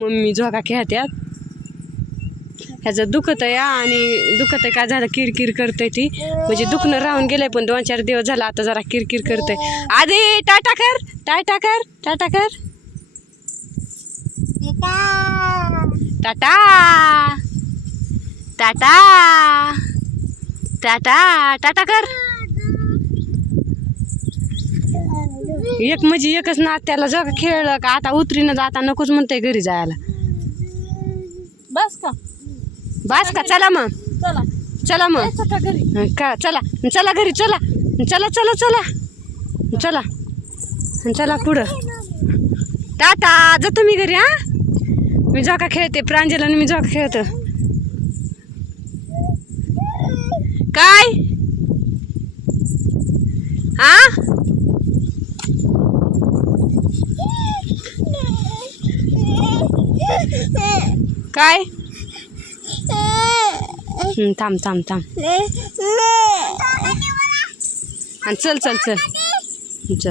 Mummy झोका खेळत्यात. ह्याचं दुखत आहे आणि दुखत आहे काय झालं? किरकिर करते ती. म्हणजे दुखणं राहून गेलंय पण दोन चार दिवस झाला आता जरा किरकिर करते आधी टाटा कर टाटा कर टाटा कर. टाटा. टाटा. टाटा टाटा कर. एक म्हणजे एकच ना त्याला जग खेळलं का आता उतरीनं जाता नकोच म्हणते घरी जायला. बस का? बस का? चला मग. चला. चला मग. का घरी? का? चला. चला घरी चला. चला चला चला. चला. चला पुढं. टाटा. जातो मी घरी हा? मी झोका खेळते प्रांजल आणि मी झोका खेळतो काय हा काय? थांब थांब थांब. आणि चल चल चल. चल.